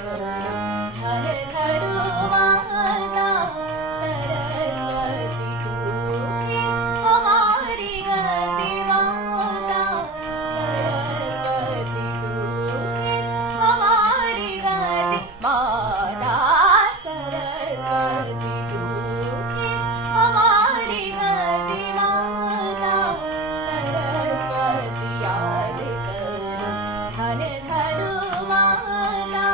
धन धरू माता सरस्वती तू ही हमारी गति माता सरस्वती तू ही हमारी गति माता सरस्वती तू ही हमारी गति माता सरस्वती याद करो धन धरू माता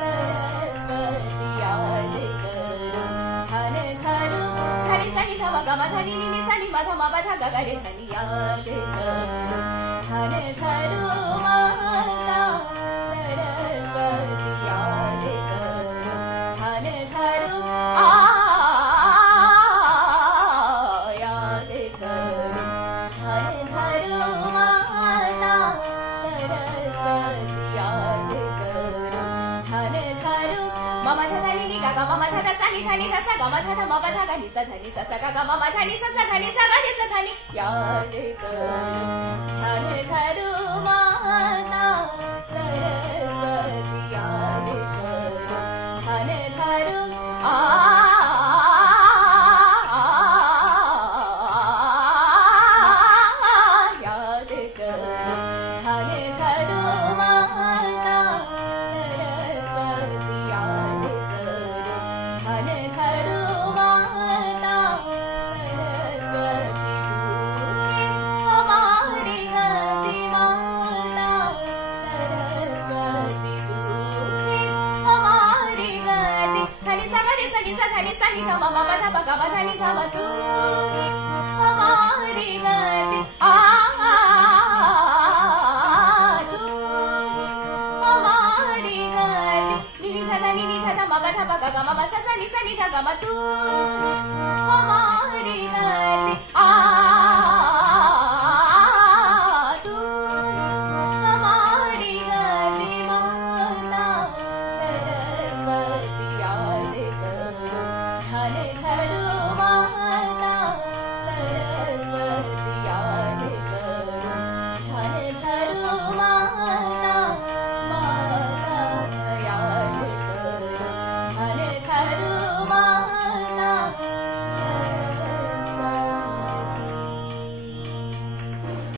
सरस्वती याद करो धन धरू धनी सनी ध ग म धनी नि नि सनी म ध म प ध ग ग रे धनी याद करो धन धरू माता सरस्वती याद करो धन धरू याद करो धन धरू माता सरस्वती याद करो धन धरू मम ध धनि नि ग ग मम ध ध सनि धनि ध स ग म ध ध म प ध ग नि स धनि स स ग ग मम धनि स स धनि स ग नि स धनि याद करो धन धरू माता सरस्वती याद करो धन धरू याद करो धन धरू माता सरस्वती याद करो धन धरू माता सरस्वती तू ही हमारी गति माता सरस्वती तू ही हमारी गति धनि स ग रे सनि स धनि सनि ध म म प ध प ग म धनि ध म तू ही हमारी गति तू हमारी गति नि नि ध ध नि नि ध ध म प ध प ग ग म म स स नि स नि ध ग म तू हमारी